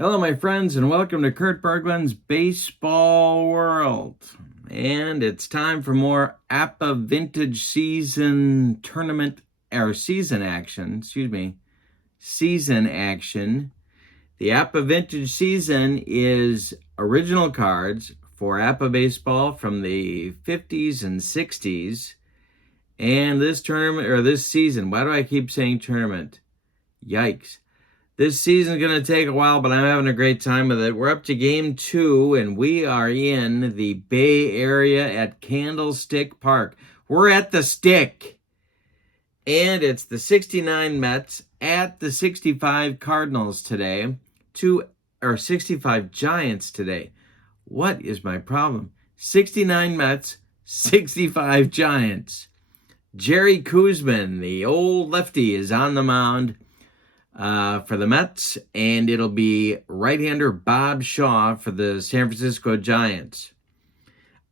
Hello, my friends, and welcome to Kurt Berglund's Baseball World. And it's time for more APBA Vintage Season Tournament, or season action, season action. The APBA Vintage Season is original cards for APBA baseball from the 50s and 60s. And this tournament, or this season, why do I keep saying tournament? Yikes. This season's going to take a while, but I'm having a great time with it. We're up to game 2, and we are in the Bay Area at Candlestick Park. We're at the Stick, and it's the 69 Mets at the 65 Cardinals today, 65 Giants today. What is my problem? 69 Mets, 65 Giants. Jerry Koosman, the old lefty, is on the mound for the Mets, and it'll be right-hander Bob Shaw for the San Francisco Giants.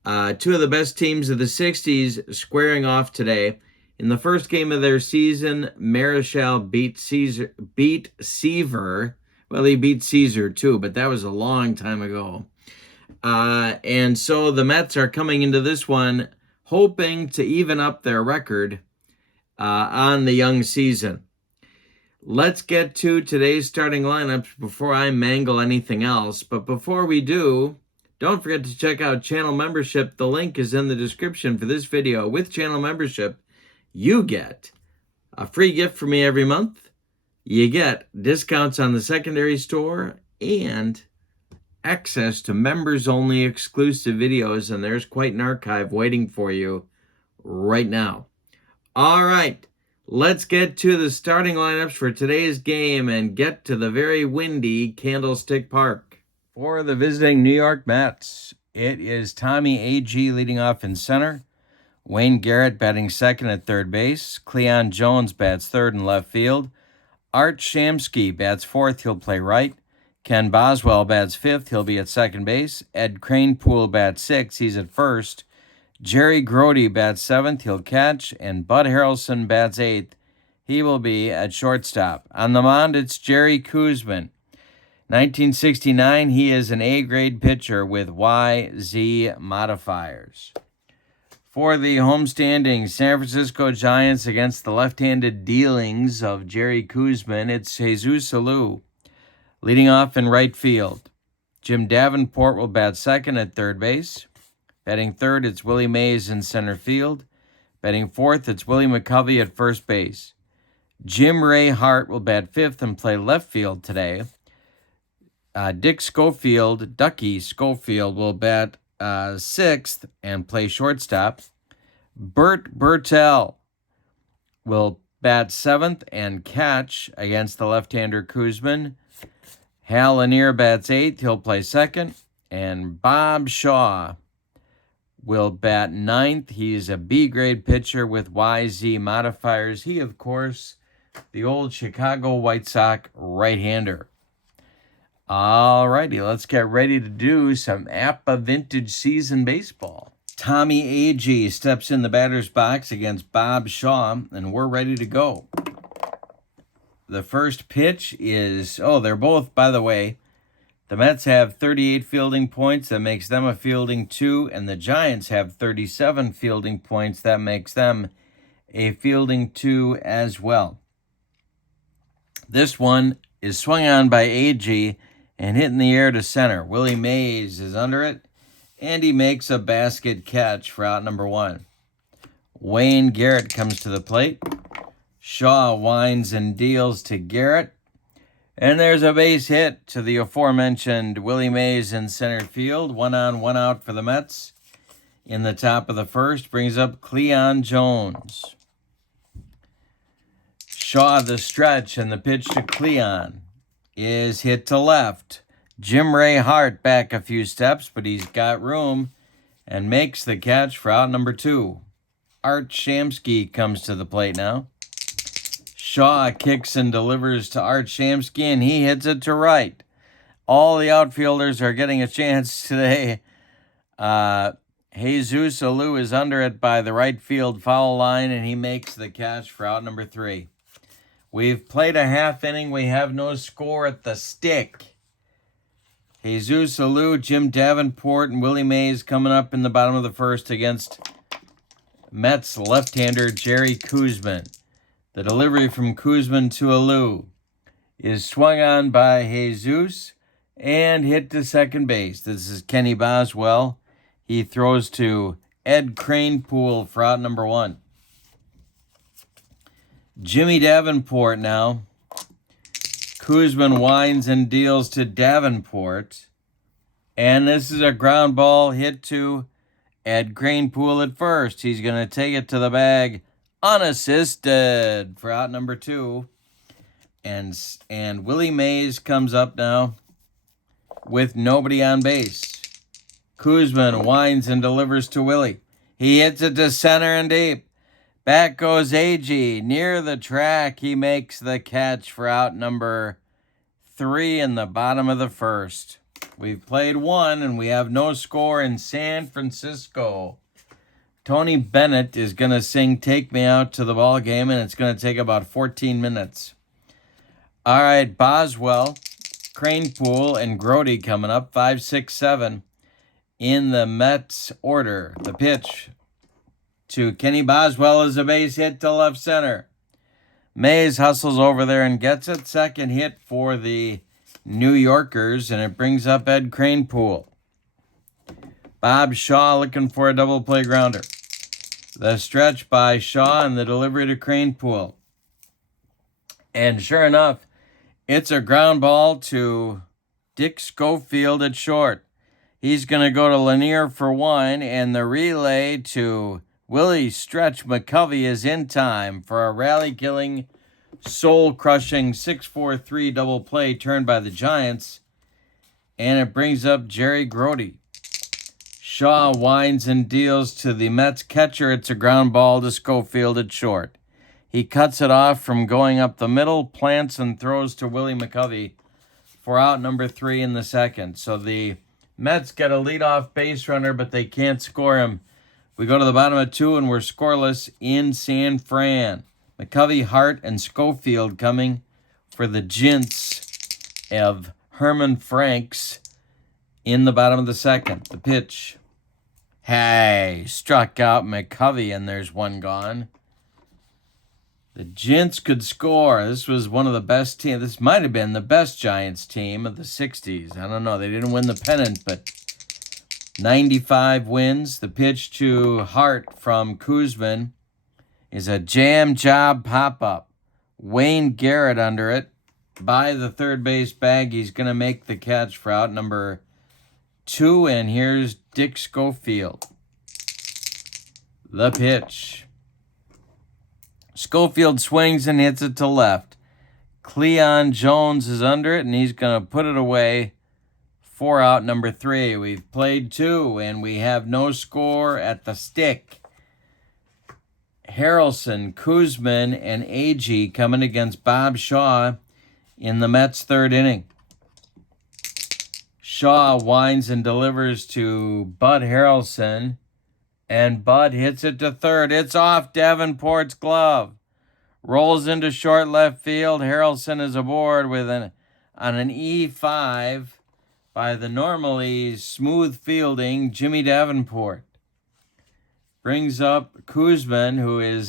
Two of the best teams of the 60s squaring off today. In the first game of their season, Marichal beat Seaver. Well, he beat Caesar too, but that was a long time ago. And so the Mets are coming into this one hoping to even up their record on the young season. Let's get to today's starting lineups before I mangle anything else. But before we do, don't forget to check out channel membership. The link is in the description for this video. With channel membership, you get a free gift from me every month. You get discounts on the secondary store and access to members-only exclusive videos. And there's quite an archive waiting for you right now. All right. Let's get to the starting lineups for today's game and get to the very windy Candlestick Park. For the visiting New York Mets, it is Tommy A.G. leading off in center, Wayne Garrett batting second at third base, Cleon Jones bats third and left field, Art Shamsky bats fourth, he'll play right, Ken Boswell bats fifth, he'll be at second base, Ed Kranepool bats sixth, he's at first, Jerry Grody bats seventh, he'll catch, and Bud Harrelson bats eighth, he will be at shortstop. On the mound, it's Jerry Koosman. 1969, he is an A-grade pitcher with YZ modifiers. For the homestanding San Francisco Giants against the left-handed dealings of Jerry Koosman, it's Jesus Alou leading off in right field. Jim Davenport will bat second at third base. Batting third, it's Willie Mays in center field. Batting fourth, it's Willie McCovey at first base. Jim Ray Hart will bat fifth and play left field today. Ducky Schofield, will bat sixth and play shortstop. Bert Bertel will bat seventh and catch against the left-hander Koosman. Hal Lanier bats eighth, he'll play second. And Bob Shaw will bat ninth. He's a B-grade pitcher with YZ modifiers. He, of course, the old Chicago White Sox right-hander. All righty, let's get ready to do some APBA Vintage Season Baseball. Tommy A.G. steps in the batter's box against Bob Shaw, and we're ready to go. The first pitch is, they're both, by the way, the Mets have 38 fielding points. That makes them a fielding 2. And the Giants have 37 fielding points. That makes them a fielding 2 as well. This one is swung on by A.G. and hit in the air to center. Willie Mays is under it, and he makes a basket catch for out number 1. Wayne Garrett comes to the plate. Shaw winds and deals to Garrett. And there's a base hit to the aforementioned Willie Mays in center field. 1 on, 1 out for the Mets. In the top of the first, brings up Cleon Jones. Shaw the stretch, and the pitch to Cleon is hit to left. Jim Ray Hart back a few steps, but he's got room and makes the catch for out number 2. Art Shamsky comes to the plate now. Shaw kicks and delivers to Art Shamsky, and he hits it to right. All the outfielders are getting a chance today. Jesus Alou is under it by the right field foul line, and he makes the catch for out number 3. We've played a half inning. We have no score at the Stick. Jesus Alou, Jim Davenport, and Willie Mays coming up in the bottom of the first against Mets left-hander Jerry Koosman. The delivery from Koosman to Alou is swung on by Jesus and hit to second base. This is Kenny Boswell. He throws to Ed Kranepool for out number 1. Jimmy Davenport now. Koosman winds and deals to Davenport. And this is a ground ball hit to Ed Kranepool at first. He's going to take it to the bag unassisted for out number 2. And Willie Mays comes up now with nobody on base. Koosman winds and delivers to Willie. He hits it to center and deep. Back goes A.G. Near the track, he makes the catch for out number 3 in the bottom of the first. We've played 1, and we have no score in San Francisco. Tony Bennett is going to sing Take Me Out to the Ball Game, and it's going to take about 14 minutes. All right, Boswell, Kranepool, and Grody coming up, 5, 6, 7 in the Mets order. The pitch to Kenny Boswell is a base hit to left center. Mays hustles over there and gets it. Second hit for the New Yorkers, and it brings up Ed Kranepool. Bob Shaw looking for a double play grounder. The stretch by Shaw and the delivery to Kranepool. And sure enough, it's a ground ball to Dick Schofield at short. He's going to go to Lanier for 1, and the relay to Willie Stretch McCovey is in time for a rally-killing, soul-crushing 6-4-3 double play turned by the Giants, and it brings up Jerry Grody. Shaw winds and deals to the Mets catcher. It's a ground ball to Schofield at short. He cuts it off from going up the middle, plants and throws to Willie McCovey for out number 3 in the second. So the Mets get a leadoff base runner, but they can't score him. We go to the bottom of 2, and we're scoreless in San Fran. McCovey, Hart, and Schofield coming for the Jints of Herman Franks in the bottom of the second. The pitch. Hey, struck out McCovey, and there's one gone. The Jints could score. This was one of the best teams. This might have been the best Giants team of the 60s. I don't know. They didn't win the pennant, but 95 wins. The pitch to Hart from Koosman is a jam job pop-up. Wayne Garrett under it. By the third base bag, he's going to make the catch for out number 2, and here's Dick Schofield. The pitch. Schofield swings and hits it to left. Cleon Jones is under it, and he's going to put it away for out number 3. We've played 2, and we have no score at the stick. Harrelson, Koosman, and Agee coming against Bob Shaw in the Mets' third inning. Shaw winds and delivers to Bud Harrelson, and Bud hits it to third. It's off Davenport's glove. Rolls into short left field. Harrelson is aboard with on an E5 by the normally smooth fielding Jimmy Davenport. Brings up Koosman, who is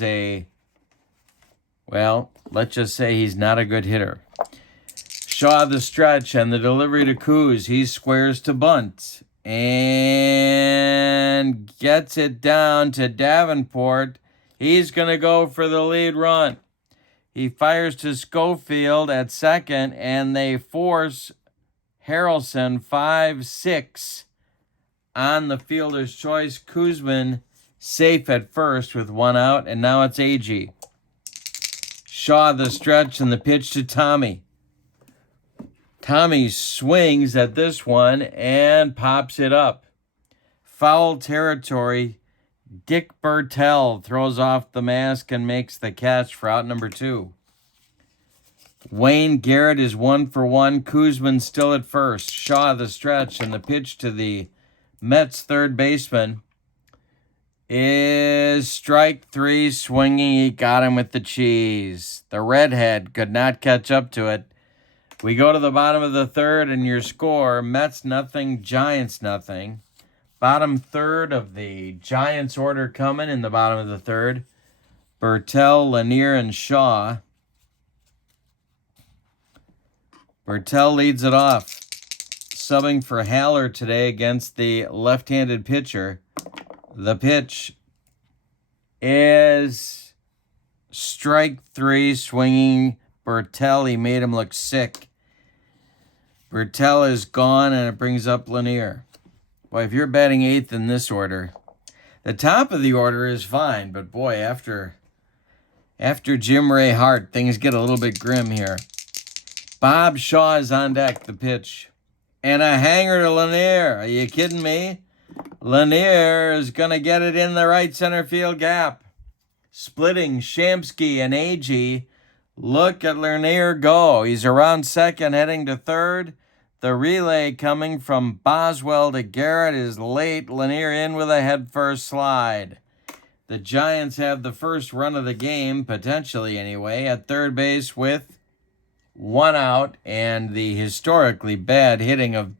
let's just say he's not a good hitter. Shaw the stretch and the delivery to Koos. He squares to bunt and gets it down to Davenport. He's going to go for the lead run. He fires to Schofield at second, and they force Harrelson 5-6 on the fielder's choice. Koosman safe at first with 1 out, and now it's Agee. Shaw the stretch and the pitch to Tommy. Tommy swings at this one and pops it up. Foul territory. Dick Bertel throws off the mask and makes the catch for out number 2. Wayne Garrett is 1 for 1. Koosman still at first. Shaw the stretch, and the pitch to the Mets third baseman is strike 3, swinging. He got him with the cheese. The redhead could not catch up to it. We go to the bottom of the third, and your score, Mets nothing, Giants nothing. Bottom third of the Giants order coming in the bottom of the third. Bertel, Lanier, and Shaw. Bertel leads it off, subbing for Haller today against the left-handed pitcher. The pitch is strike three, swinging Bertel. He made him look sick. Bertel is gone, and it brings up Lanier. Boy, if you're batting eighth in this order, the top of the order is fine, but boy, after Jim Ray Hart, things get a little bit grim here. Bob Shaw is on deck, the pitch. And a hanger to Lanier. Are you kidding me? Lanier is going to get it in the right center field gap. Splitting Shamsky and Agee. Look at Lanier go. He's around second, heading to third. The relay coming from Boswell to Garrett is late. Lanier in with a headfirst slide. The Giants have the first run of the game, potentially anyway, at third base with one out, and the historically bad hitting of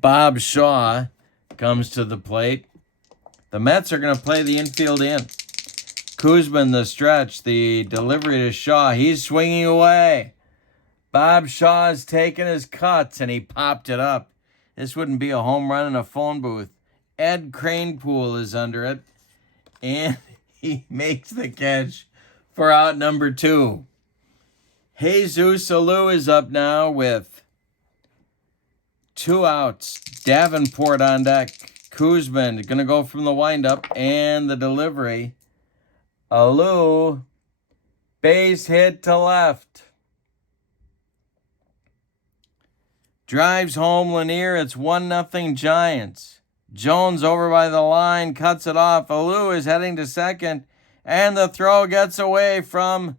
Bob Shaw comes to the plate. The Mets are going to play the infield in. Koosman the stretch, the delivery to Shaw. He's swinging away. Bob Shaw has taken his cuts, and he popped it up. This wouldn't be a home run in a phone booth. Ed Kranepool is under it, and he makes the catch for out number 2. Jesus Alou is up now with 2 outs. Davenport on deck. Koosman going to go from the windup and the delivery. Alou, base hit to left. Drives home Lanier. It's 1-0 Giants. Jones over by the line, cuts it off. Alou is heading to second, and the throw gets away from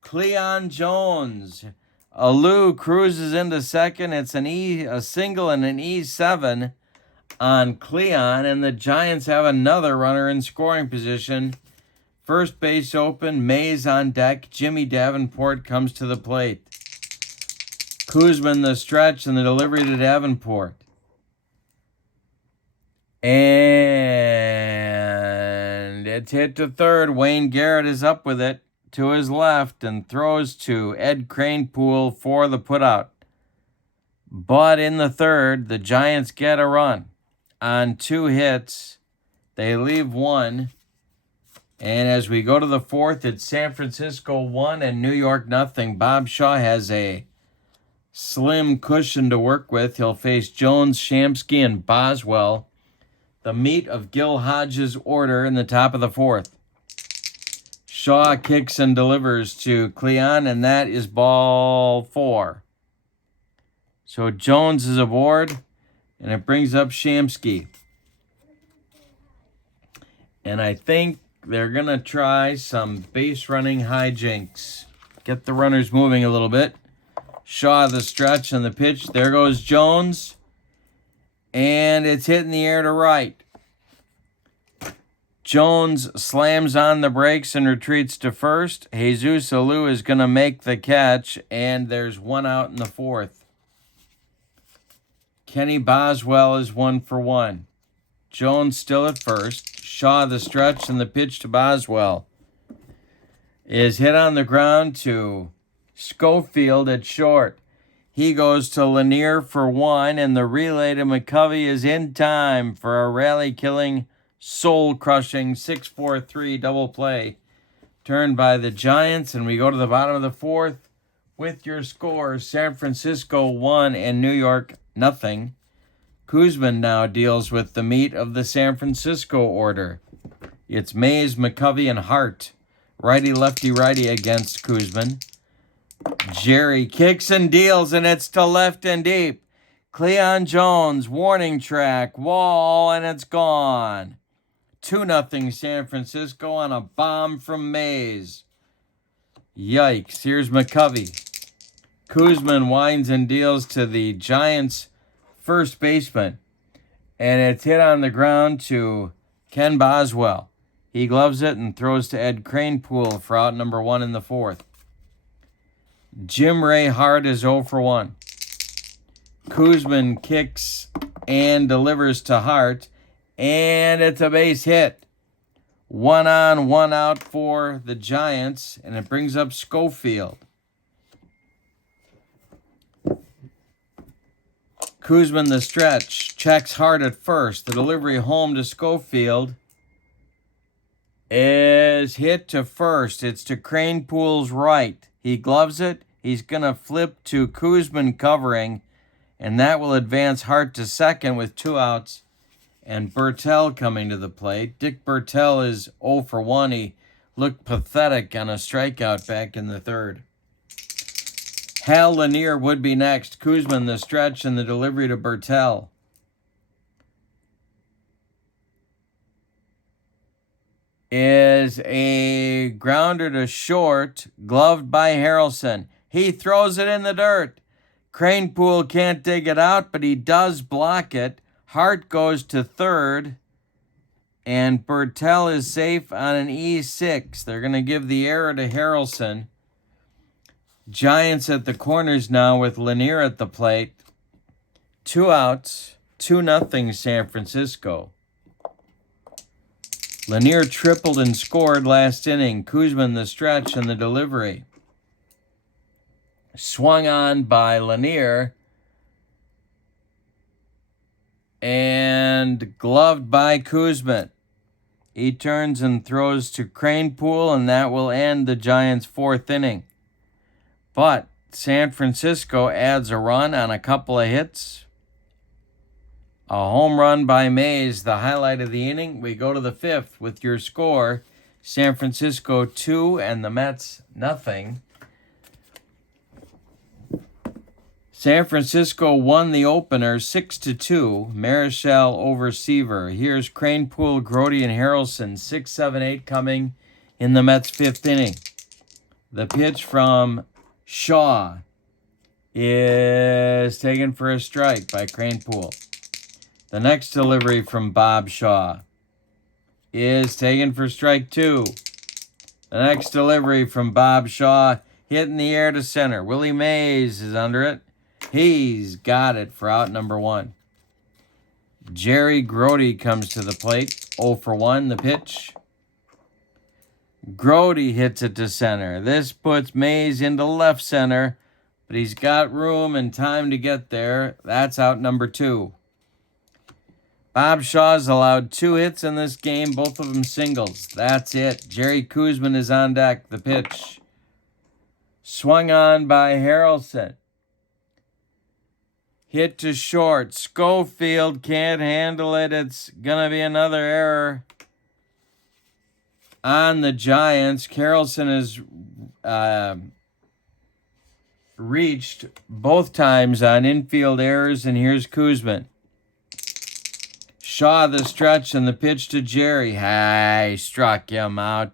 Cleon Jones. Alou cruises into second. It's a single and an E7 on Cleon, and the Giants have another runner in scoring position. First base open, Mays on deck. Jimmy Davenport comes to the plate. Koosman the stretch and the delivery to Davenport. And it's hit to third. Wayne Garrett is up with it to his left and throws to Ed Kranepool for the putout. But in the third, the Giants get a run. On 2 hits, they leave 1. And as we go to the fourth, it's San Francisco 1 and New York 0. Bob Shaw has a slim cushion to work with. He'll face Jones, Shamsky, and Boswell. The meat of Gil Hodges' order in the top of the fourth. Shaw kicks and delivers to Cleon, and that is ball 4. So Jones is aboard, and it brings up Shamsky. And I think they're going to try some base running hijinks. Get the runners moving a little bit. Shaw the stretch and the pitch. There goes Jones. And it's hit in the air to right. Jones slams on the brakes and retreats to first. Jesus Alou is going to make the catch, and there's 1 out in the fourth. Kenny Boswell is 1 for 1. Jones still at first. Shaw the stretch and the pitch to Boswell is hit on the ground to Schofield at short. He goes to Lanier for 1, and the relay to McCovey is in time for a rally-killing, soul-crushing 6-4-3 double play turned by the Giants. And we go to the bottom of the fourth with your scores: San Francisco 1 and New York 0. Koosman now deals with the meat of the San Francisco order. It's Mays, McCovey, and Hart. Righty, lefty, righty against Koosman. Jerry kicks and deals, and it's to left and deep. Cleon Jones, warning track, wall, and it's gone. 2-0 San Francisco on a bomb from Mays. Yikes, here's McCovey. Koosman winds and deals to the Giants' first baseman, and it's hit on the ground to Ken Boswell. He gloves it and throws to Ed Kranepool for out number 1 in the fourth. Jim Ray Hart is 0 for 1. Koosman kicks and delivers to Hart, and it's a base hit. 1 on, 1 out for the Giants, and it brings up Schofield. Koosman the stretch, checks Hart at first. The delivery home to Schofield is hit to first. It's to Cranepool's right. He gloves it. He's going to flip to Koosman covering, and that will advance Hart to second with 2 outs. And Bertel coming to the plate. Dick Bertel is 0 for 1. He looked pathetic on a strikeout back in the third. Hal Lanier would be next. Koosman the stretch and the delivery to Bertel. Is a grounder to short, gloved by Harrelson. He throws it in the dirt. Cranepool can't dig it out, but he does block it. Hart goes to third, and Bertel is safe on an E6. They're going to give the error to Harrelson. Giants at the corners now with Lanier at the plate. 2 outs, 2-0 San Francisco. Lanier tripled and scored last inning. Koosman the stretch and the delivery. Swung on by Lanier and gloved by Koosman. He turns and throws to Cranepool, and that will end the Giants' 4th inning. But San Francisco adds a run on a couple of hits. A home run by Mays, the highlight of the inning. We go to the 5th with your score. San Francisco 2 and the Mets nothing. San Francisco won the opener 6-2. Marichal over Seaver. Here's Cranepool, Grote, and Harrelson. 6, 7, 8 coming in the Mets' 5th inning. The pitch from Shaw is taken for a strike by Cranepool. The next delivery from Bob Shaw is taken for strike 2. The next delivery from Bob Shaw hit in the air to center. Willie Mays is under it. He's got it for out number 1. Jerry Grote comes to the plate. 0 for 1, the pitch. Grote hits it to center. This puts Mays into left center, but he's got room and time to get there. That's out number 2. Bob Shaw's allowed 2 hits in this game, both of them singles. That's it. Jerry Koosman is on deck. The pitch. Swung on by Harrelson. Hit to short. Schofield can't handle it. It's going to be another error on the Giants. Harrelson has reached both times on infield errors, and here's Koosman. Shaw the stretch and the pitch to Jerry. He struck him out.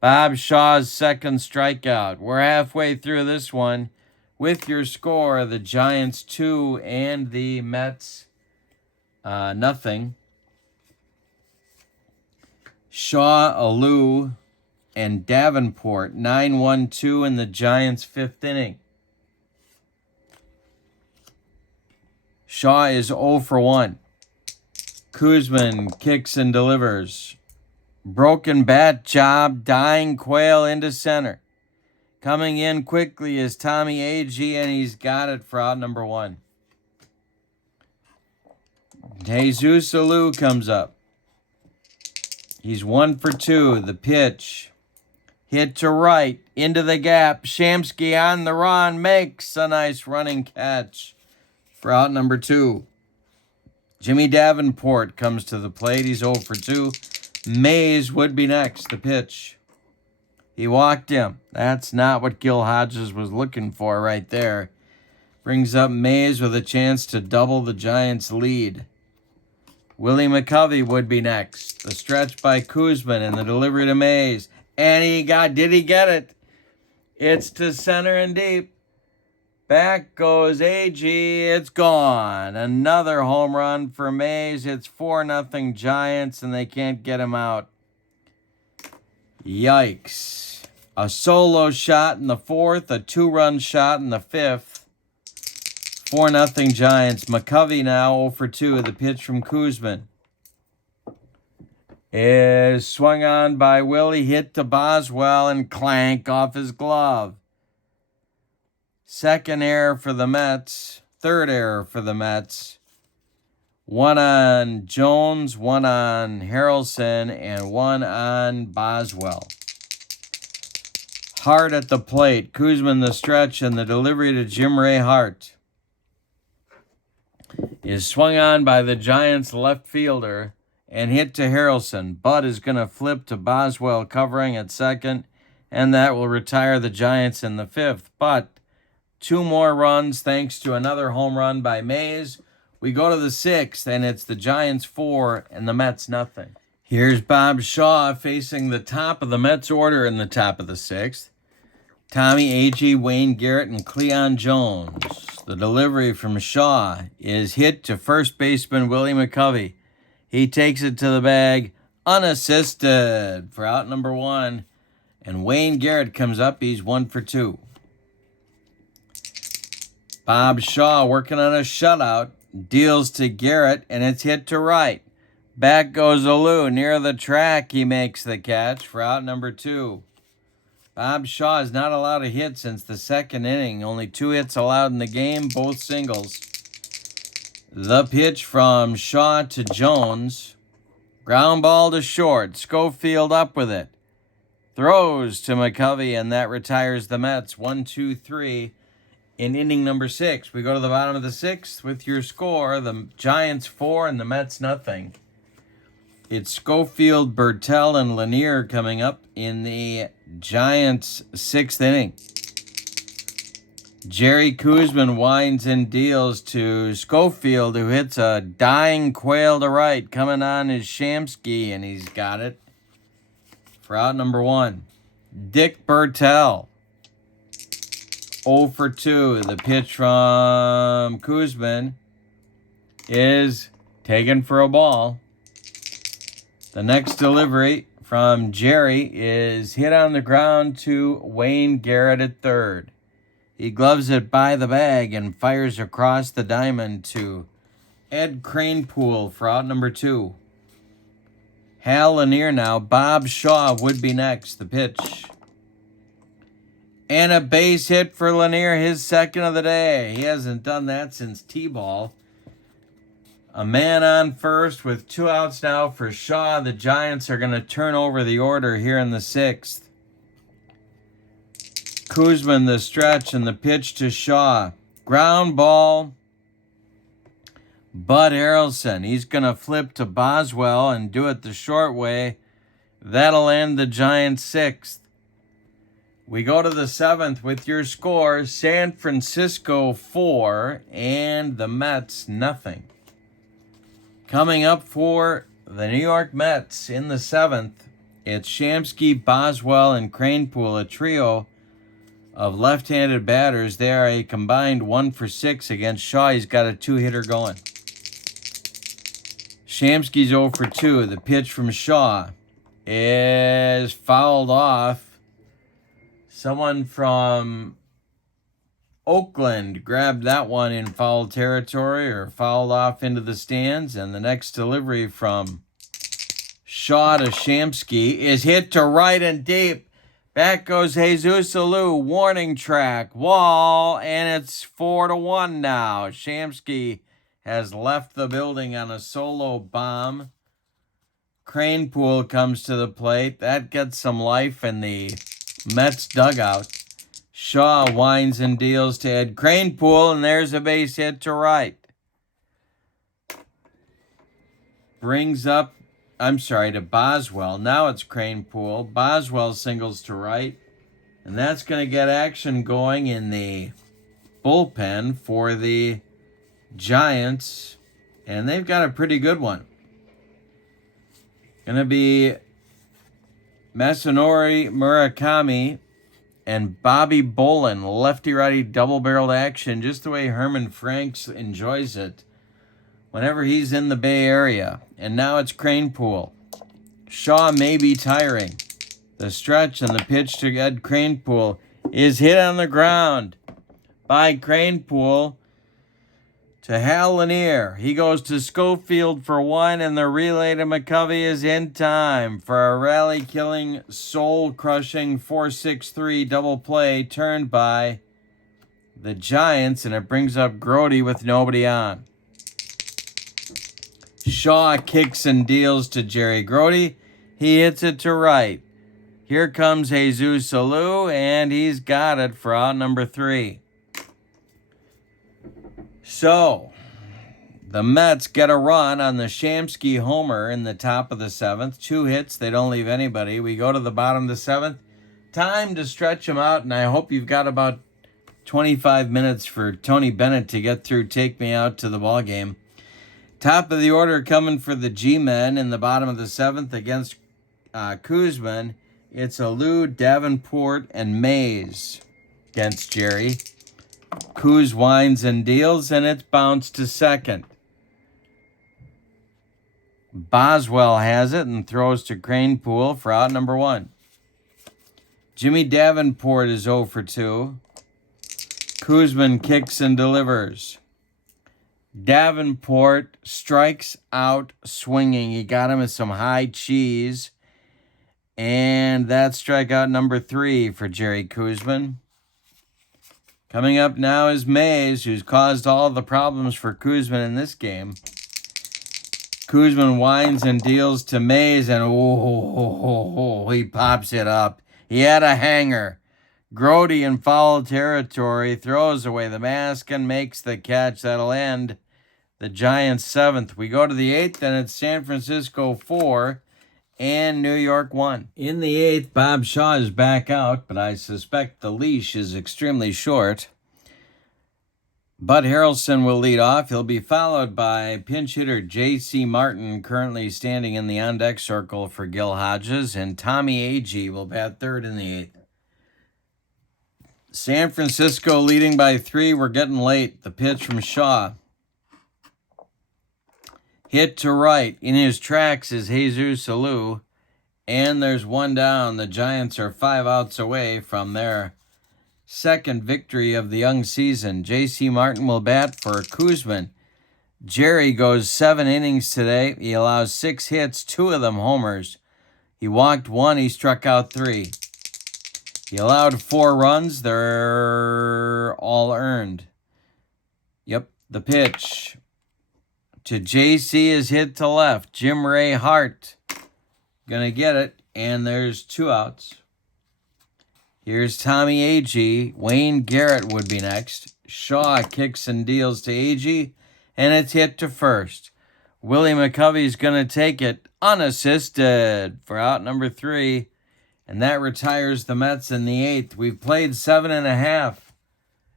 Bob Shaw's 2nd strikeout. We're halfway through this one. With your score, the Giants 2 and the Mets nothing. Shaw, Alou, and Davenport 9-1-2 in the Giants' 5th inning. Shaw is 0 for 1. Koosman kicks and delivers. Broken bat job, dying Quail into center. Coming in quickly is Tommy Agee, and he's got it for out number 1. Jesus Alou comes up. He's 1 for 2. The pitch. Hit to right, into the gap. Shamsky on the run, makes a nice running catch for out number 2. Jimmy Davenport comes to the plate. He's 0 for 2. Mays would be next. The pitch. He walked him. That's not what Gil Hodges was looking for right there. Brings up Mays with a chance to double the Giants' lead. Willie McCovey would be next. The stretch by Koosman and the delivery to Mays. And did he get it? It's to center and deep. Back goes Agee. It's gone. Another home run for Mays. It's 4-0 Giants, and they can't get him out. Yikes. A solo shot in the fourth, a 2-run shot in the fifth. 4-0 Giants. McCovey now 0 for 2. The pitch from Koosman is swung on by Willie, hit to Boswell, and clank off his glove. Second error for the Mets. Third error for the Mets. 1 on Jones, 1 on Harrelson, and 1 on Boswell. Hart at the plate. Koosman the stretch, and the delivery to Jim Ray Hart is swung on by the Giants left fielder and hit to Harrelson. Bud is going to flip to Boswell covering at second, and that will retire the Giants in the fifth. But 2 more runs thanks to another home run by Mays. We go to the sixth, and it's the Giants 4 and the Mets nothing. Here's Bob Shaw facing the top of the Mets order in the top of the sixth. Tommy Agee, Wayne Garrett, and Cleon Jones. The delivery from Shaw is hit to first baseman Willie McCovey. He takes it to the bag unassisted for out number 1. And Wayne Garrett comes up. He's 1 for 2. Bob Shaw working on a shutout. Deals to Garrett, and it's hit to right. Back goes Alou. Near the track, he makes the catch for out number 2. Bob Shaw has not allowed a hit since the second inning. Only 2 hits allowed in the game, both singles. The pitch from Shaw to Jones. Ground ball to short. Schofield up with it. Throws to McCovey, and that retires the Mets. 1-2-3 in inning number 6. We go to the bottom of the 6th with your score. The Giants 4 and the Mets nothing. It's Schofield, Bertel, and Lanier coming up in the Giants' 6th inning. Jerry Koosman winds and deals to Schofield, who hits a dying Quail to right. Coming on is Shamsky, and he's got it for out number 1. Dick Bertel, 0 for 2. The pitch from Koosman is taken for a ball. The next delivery from Jerry is hit on the ground to Wayne Garrett at third. He gloves it by the bag and fires across the diamond to Ed Kranepool for out number 2. Hal Lanier now. Bob Shaw would be next. The pitch. And a base hit for Lanier, his second of the day. He hasn't done that since T-ball. A man on first with 2 outs now for Shaw. The Giants are going to turn over the order here in the 6th. Koosman the stretch and the pitch to Shaw. Ground ball. Bud Harrelson. He's going to flip to Boswell and do it the short way. That'll end the Giants' 6th. We go to the 7th with your score. San Francisco 4 and the Mets nothing. Coming up for the New York Mets in the 7th, it's Shamsky, Boswell, and Kranepool, a trio of left-handed batters. They are a combined 1 for 6 against Shaw. He's got a 2-hitter going. Shamsky's 0 for 2. The pitch from Shaw is fouled off. Someone from Oakland grabbed that one in foul territory or fouled off into the stands. And the next delivery from Shaw to Shamsky is hit to right and deep. Back goes Jesus Alou. Warning track. Wall. And it's 4-1 now. Shamsky has left the building on a solo bomb. Kranepool comes to the plate. That gets some life in the Mets dugout. Shaw winds and deals to Ed Kranepool, and there's a base hit to right. To Boswell. Now it's Kranepool. Boswell singles to right, and that's going to get action going in the bullpen for the Giants, and they've got a pretty good one. Going to be Masanori Murakami and Bobby Bolin, lefty-righty double-barreled action, just the way Herman Franks enjoys it whenever he's in the Bay Area. And now it's Kranepool. Shaw may be tiring. The stretch and the pitch to Ed Kranepool is hit on the ground by Kranepool to Hal Lanier. He goes to Schofield for one, and the relay to McCovey is in time for a rally-killing, soul-crushing 4-6-3 double play turned by the Giants, and it brings up Grody with nobody on. Shaw kicks and deals to Jerry Grody. He hits it to right. Here comes Jesus Salou, and he's got it for out number 3. So, the Mets get a run on the Shamsky homer in the top of the 7th. 2 hits, they don't leave anybody. We go to the bottom of the 7th. Time to stretch them out, and I hope you've got about 25 minutes for Tony Bennett to get through Take Me Out to the ball game. Top of the order coming for the G-Men in the bottom of the 7th against Koosman. It's Alou, Davenport, and Mays against Jerry. Coos winds and deals, and it's bounced to second. Boswell has it and throws to Kranepool for out number 1. Jimmy Davenport is 0 for 2. Koosman kicks and delivers. Davenport strikes out swinging. He got him with some high cheese. And that's strikeout number 3 for Jerry Koosman. Coming up now is Mays, who's caused all the problems for Koosman in this game. Koosman winds and deals to Mays, and he pops it up. He had a hanger. Grody in foul territory throws away the mask and makes the catch. That'll end the Giants' 7th. We go to the 8th, and it's San Francisco 4 and New York 1. In the 8th, Bob Shaw is back out, but I suspect the leash is extremely short. Bud Harrelson will lead off. He'll be followed by pinch hitter J.C. Martin, currently standing in the on-deck circle for Gil Hodges, and Tommy Agee will bat third in the 8th. San Francisco leading by 3. We're getting late. The pitch from Shaw. Hit to right. In his tracks is Jesus Salou, and there's one down. The Giants are 5 outs away from their second victory of the young season. J.C. Martin will bat for Koosman. Jerry goes 7 innings today. He allows 6 hits, 2 of them homers. He walked 1. He struck out 3. He allowed 4 runs. They're all earned. Yep, the pitch to J.C. is hit to left. Jim Ray Hart gonna get it, and there's 2 outs. Here's Tommy Agee. Wayne Garrett would be next. Shaw kicks and deals to Agee, and it's hit to first. Willie McCovey's going to take it unassisted for out number 3, and that retires the Mets in the 8th. We've played 7.5,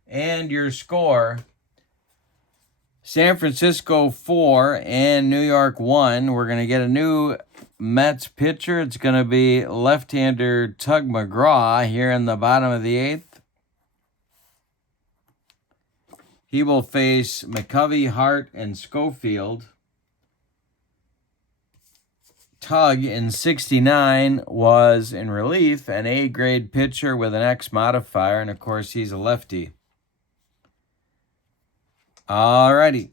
and your score, San Francisco 4 and New York 1. We're going to get a new Mets pitcher. It's going to be left-hander Tug McGraw here in the bottom of the 8th. He will face McCovey, Hart, and Schofield. Tug in 69 was in relief, an A-grade pitcher with an X modifier, and of course he's a lefty. Alrighty.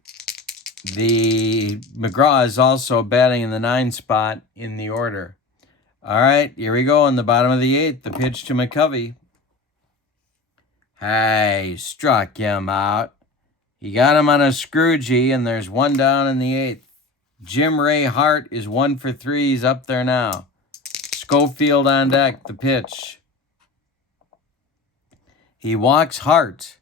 The McGraw is also batting in the 9 spot in the order. All right, here we go in the bottom of the 8th. The pitch to McCovey. Hey, struck him out. He got him on a Scroogey, and there's 1 down in the 8th. Jim Ray Hart is 1 for 3. He's up there now. Schofield on deck. The pitch. He walks Hart.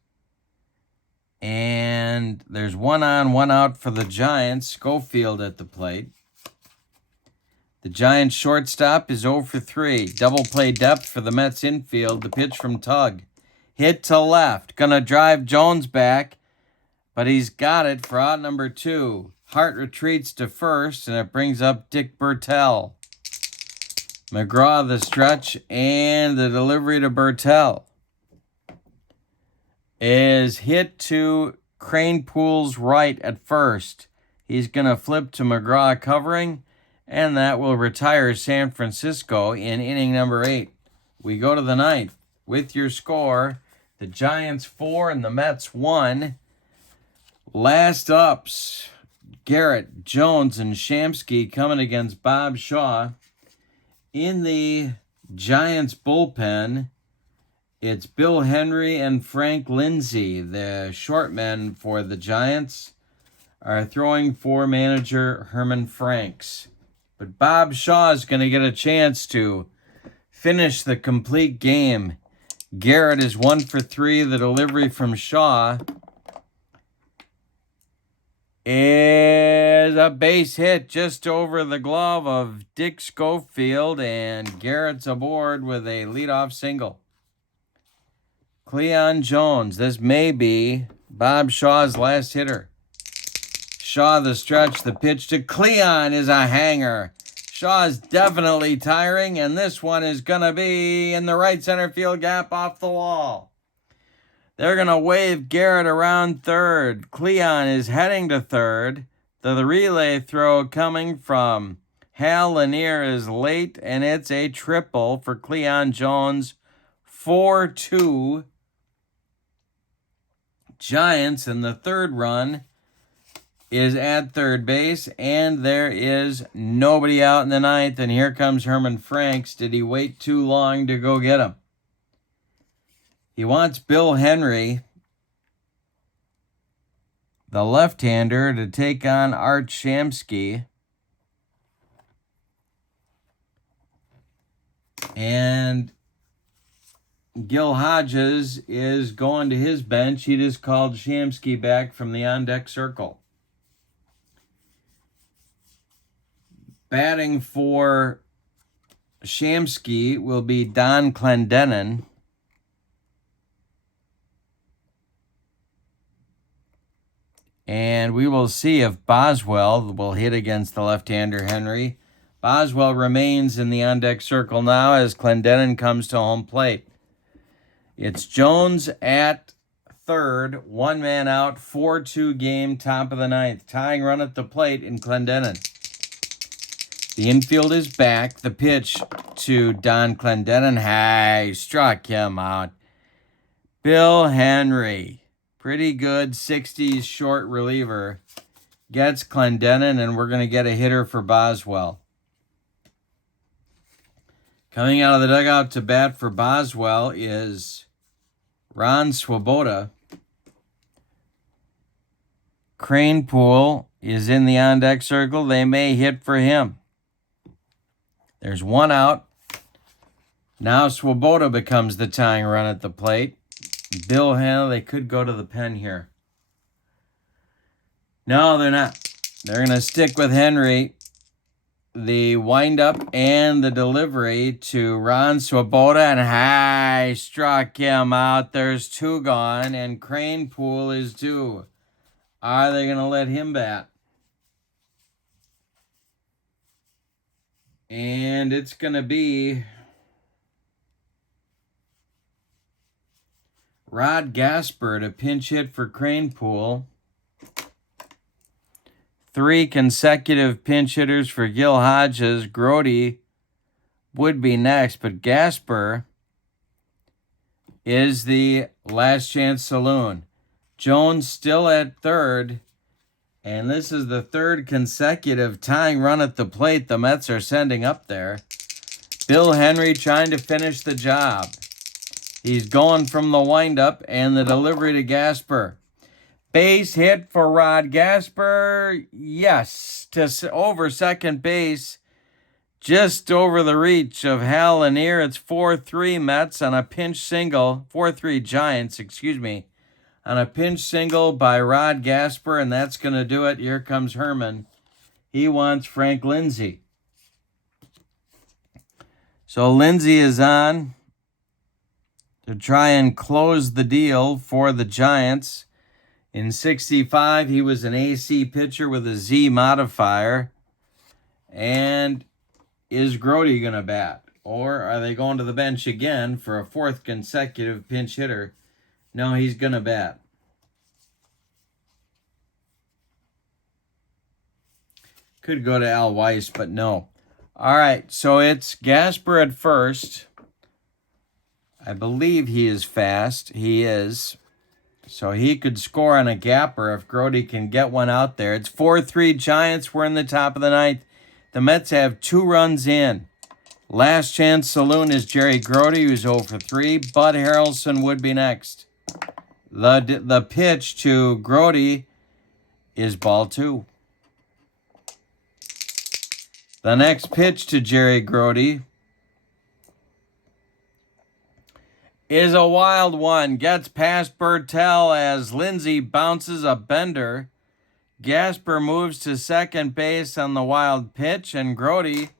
And there's 1 on, 1 out for the Giants. Schofield at the plate. The Giants shortstop is 0 for 3. Double play depth for the Mets infield. The pitch from Tug. Hit to left. Gonna drive Jones back, but he's got it for out number 2. Hart retreats to first, and it brings up Dick Bertel. McGraw the stretch, and the delivery to Bertel is hit to Kranepool's right at first. He's going to flip to McGraw covering, and that will retire San Francisco in inning number 8. We go to the 9th with your score. The Giants 4 and the Mets 1. Last ups, Garrett, Jones, and Shamsky coming against Bob Shaw. In the Giants bullpen, it's Bill Henry and Frank Lindsay. The short men for the Giants are throwing for manager Herman Franks. But Bob Shaw is going to get a chance to finish the complete game. Garrett is 1 for 3. The delivery from Shaw is a base hit just over the glove of Dick Schofield, and Garrett's aboard with a leadoff single. Cleon Jones, this may be Bob Shaw's last hitter. Shaw the stretch, the pitch to Cleon is a hanger. Shaw is definitely tiring, and this one is going to be in the right center field gap off the wall. They're going to wave Garrett around third. Cleon is heading to third. The relay throw coming from Hal Lanier is late, and it's a triple for Cleon Jones. 4-2 Giants, and the third run is at third base, and there is nobody out in the 9th, and here comes Herman Franks. Did he wait too long to go get him? He wants Bill Henry, the left-hander, to take on Art Shamsky. And Gil Hodges is going to his bench. He just called Shamsky back from the on-deck circle. Batting for Shamsky will be Don Clendenin. And we will see if Boswell will hit against the left-hander Henry. Boswell remains in the on-deck circle now as Clendenin comes to home plate. It's Jones at third, 1 man out, 4-2 game, top of the 9th. Tying run at the plate in Clendenin. The infield is back. The pitch to Don Clendenin. Hey, struck him out. Bill Henry, pretty good 60s short reliever, gets Clendenin, and we're going to get a hitter for Boswell. Coming out of the dugout to bat for Boswell is Ron Swoboda. Cranepool is in the on-deck circle. They may hit for him. There's 1 out. Now Swoboda becomes the tying run at the plate. Bill Henry, they could go to the pen here. No, they're not. They're going to stick with Henry. The windup and the delivery to Ron Swoboda, and high struck him out. There's 2 gone, and Cranepool is 2. Are they going to let him bat? And it's going to be Rod Gasper to pinch hit for Cranepool. 3 consecutive pinch hitters for Gil Hodges. Grody would be next, but Gasper is the last chance saloon. Jones still at third, and this is the 3rd consecutive tying run at the plate the Mets are sending up there. Bill Henry trying to finish the job. He's going from the windup and the delivery to Gasper. Base hit for Rod Gasper. Yes, to over second base. Just over the reach of Hal Lanier. It's 4-3 Mets on a pinch single. 4-3 Giants, excuse me. On a pinch single by Rod Gasper, and that's going to do it. Here comes Herman. He wants Frank Lindsay. So Lindsay is on to try and close the deal for the Giants. In 65, he was an AC pitcher with a Z modifier. And is Grody going to bat? Or are they going to the bench again for a 4th consecutive pinch hitter? No, he's going to bat. Could go to Al Weiss, but no. All right, so it's Gasper at first. I believe he is fast. He is. So he could score on a gapper if Grody can get one out there. It's 4-3 Giants. We're in the top of the ninth. The Mets have 2 runs in. Last chance saloon is Jerry Grody, who's 0 for 3. Bud Harrelson would be next. The pitch to Grody is ball 2. The next pitch to Jerry Grody is a wild one. Gets past Bertel as Lindsay bounces a bender. Gasper moves to second base on the wild pitch, and Grody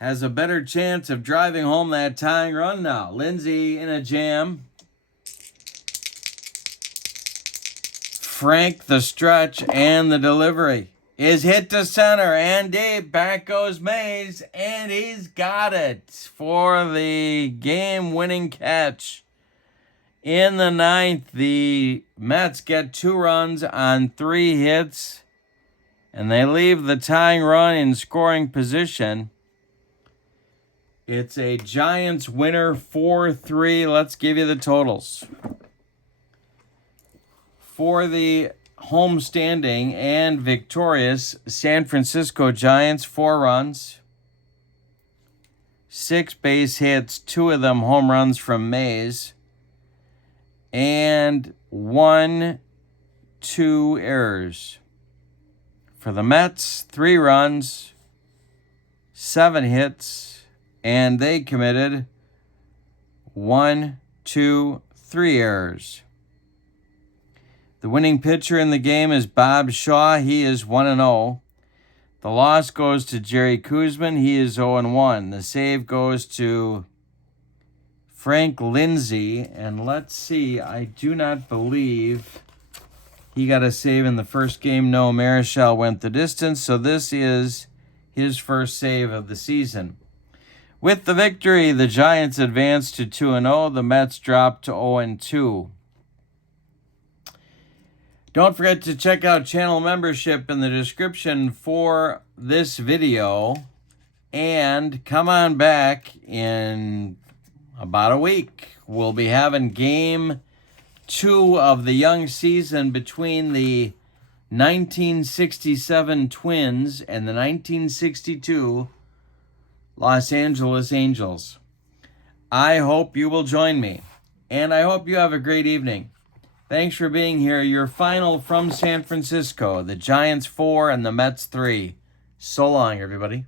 has a better chance of driving home that tying run now. Lindsay in a jam. Frank the stretch and the delivery is hit to center and deep. Back goes Mays, and he's got it for the game-winning catch. In the ninth, the Mets get 2 runs on 3 hits, and they leave the tying run in scoring position. It's a Giants winner, 4-3. Let's give you the totals. For the homestanding and victorious San Francisco Giants, 4 runs, 6 base hits, 2 of them home runs from Mays, and 1-2 errors. For the Mets, 3 runs, 7 hits, and they committed 1, 2, 3 errors. The winning pitcher in the game is Bob Shaw. He is 1-0. The loss goes to Jerry Koosman. He is 0-1. The save goes to Frank Lindsay. And let's see, I do not believe he got a save in the first game. No, Marichal went the distance. So this is his first save of the season. With the victory, the Giants advance to 2-0. The Mets drop to 0-2. Don't forget to check out channel membership in the description for this video. And come on back in about a week. We'll be having game 2 of the young season between the 1967 Twins and the 1962 Los Angeles Angels. I hope you will join me. And I hope you have a great evening. Thanks for being here. Your final from San Francisco. The Giants 4 and the Mets 3. So long, everybody.